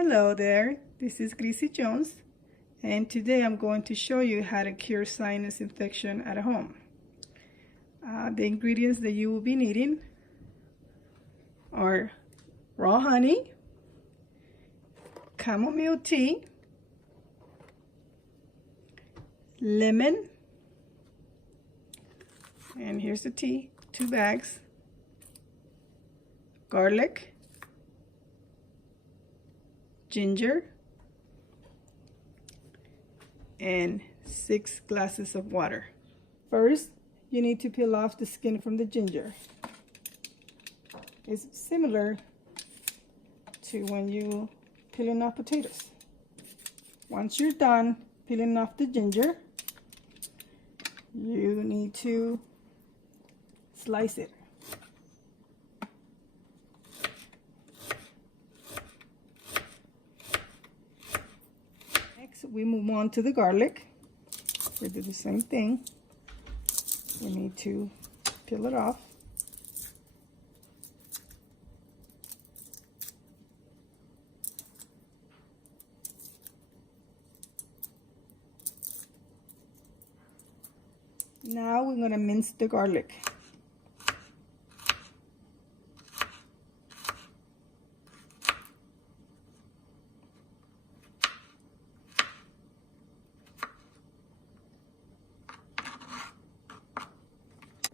Hello there, this is Grissy Jones, and today I'm going to show you how to cure sinus infection at home. The ingredients that you will be needing are raw honey, chamomile tea, lemon, and here's the tea, 2 bags, garlic, ginger, and 6 glasses of water. First, you need to peel off the skin from the ginger. It's similar to when you peeling off potatoes. Once you're done peeling off the ginger, you need to slice it. Next, we move on to the garlic. We do the same thing. We need to peel it off. Now we're going to mince the garlic.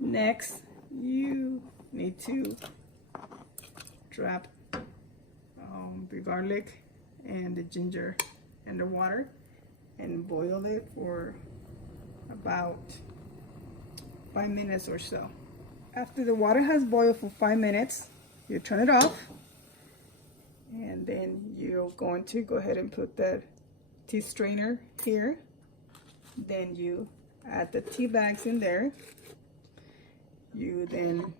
Next, you need to drop the garlic and the ginger in the water and boil it for about 5 minutes or so. After the water has boiled for 5 minutes, you turn it off, and then you're going to go ahead and put the tea strainer here. Then you add the tea bags in there. You then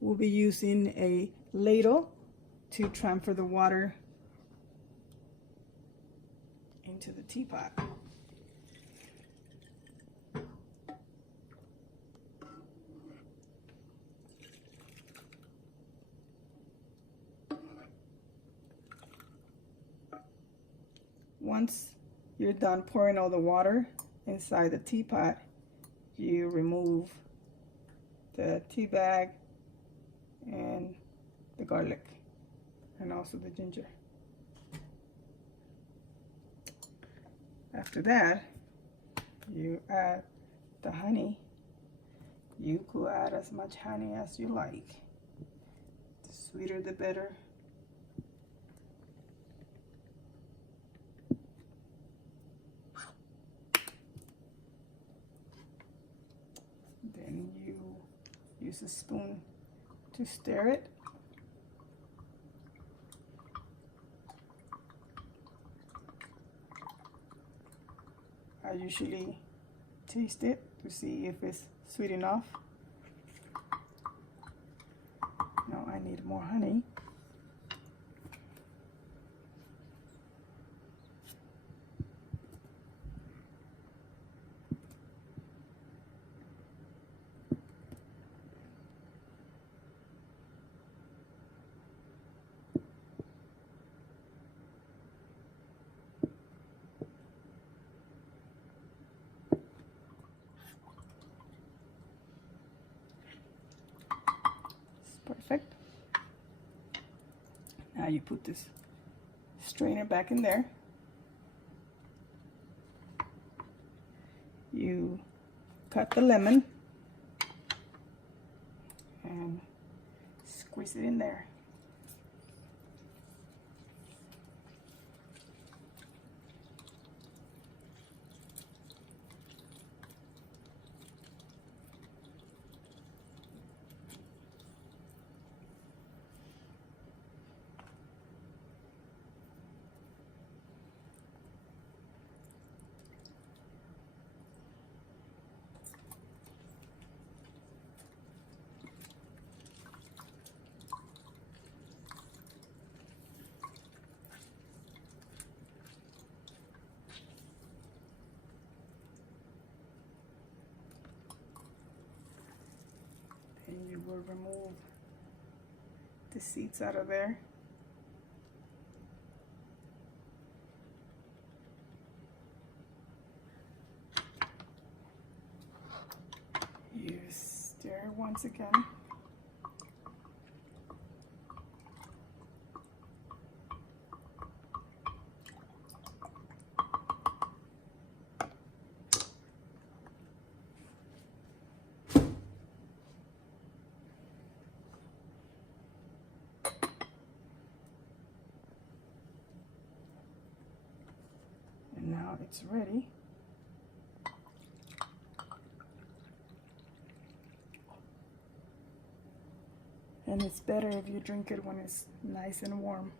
will be using a ladle to transfer the water into the teapot. Once you're done pouring all the water inside the teapot, you remove the tea bag and the garlic and also the ginger. After that, you add the honey. You could add as much honey as you like. The sweeter the better. Then you use a spoon to stir it. I usually taste it to see if it's sweet enough. Now I need more honey. Perfect. Now you put this strainer back in there. You cut the lemon and squeeze it in there. And you will remove the seeds out of there. once again. And now it's ready. And it's better if you drink it when it's nice and warm.